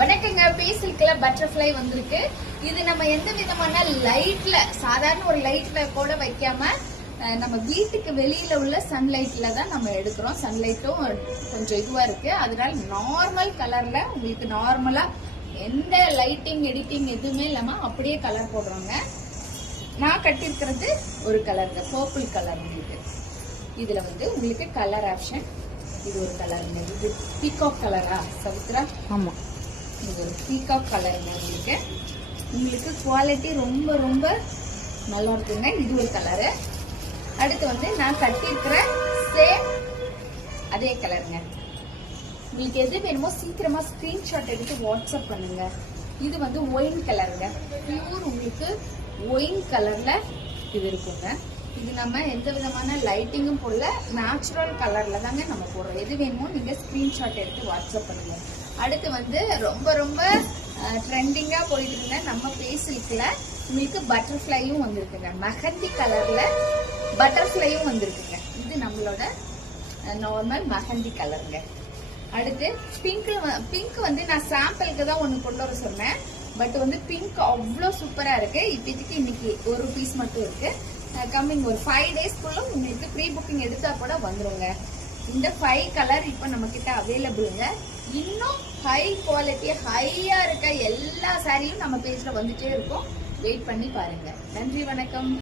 வணக்கங்க. பேசில்க்ல பட்டர்ஃப்ளை வந்திருக்கு. இது நம்ம எந்த விதமான லைட்ல, சாதாரண ஒரு லைட்ல கூட வைக்காம நம்ம வீட்டுக்கு வெளியில உள்ள சன்லைட்ல தான் நம்ம எடுக்கிறோம். சன்லைட்டும் கொஞ்சம் இதுவா இருக்கு. அதனால நார்மல் கலர்ல உங்களுக்கு நார்மலா எந்த லைட்டிங் எடிட்டிங் எதுவுமே இல்லாம அப்படியே கலர் போடுறோங்க. நான் கட்டிருக்கிறது ஒரு கலருங்க, பர்பிள் கலர். உங்களுக்கு இதுல உங்களுக்கு கலர் ஆப்ஷன். இது ஒரு கலருங்க. இது பீகாக் கலரா சவித்ரா? ஆமா, இது ஒரு பீகாக் கலருங்க. உங்களுக்கு குவாலிட்டி ரொம்ப ரொம்ப நல்லா இருக்குங்க. இது ஒரு கலரு. அடுத்து நான் கட்டிருக்கிற சேம் அதே கலருங்க. உங்களுக்கு எது வேணுமோ சீக்கிரமா ஸ்கிரீன்ஷாட் எடுத்து வாட்ஸ்அப் பண்ணுங்க. இது ஒயின் கலருங்க. பியூர் உங்களுக்கு ஒயின் கலர்ல இது இருக்குங்க. இது நம்ம எந்த விதமான லைட்டிங்கும் போடல, நேச்சுரல் கலர்ல தாங்க நம்ம போடுறோம். எது வேணுமோ நீங்க ஸ்கிரீன்ஷாட் எடுத்து வாட்ஸ்அப் பண்ணுங்க. அடுத்து ரொம்ப ரொம்ப ட்ரெண்டிங்கா போயிட்டு இருந்த நம்ம பேசில்க்ல உங்களுக்கு பட்டர்ஃப்ளையும் வந்திருக்குங்க. மெஹந்தி கலர்ல பட்டர்ஃப்ளையும் வந்திருக்குங்க. இது நம்மளோட நார்மல் மெஹந்தி கலருங்க. அடுத்து பிங்க் நான் சாம்பிளுக்கு தான் ஒன்று கொண்டு வர சொன்னேன். பட் பிங்க் அவ்வளோ சூப்பரா இருக்கு. இப்போதைக்கு இன்னைக்கு ஒரு பீஸ் மட்டும் இருக்கு. கம்மிங் ஒரு 5 டேஸ்க்குள்ள உங்களுக்கு ப்ரீ புக்கிங் எடுத்தா கூட வந்துருங்க. இந்த 5 கலர் இப்ப நம்ம கிட்ட அவைலபிள்ங்க. இன்னும் ஹை குவாலிட்டி ஹையா இருக்க எல்லா சாரியும் நம்ம பேஜ்ல வந்துட்டே இருக்கும். வெயிட் பண்ணி பாருங்க. நன்றி, வணக்கம்.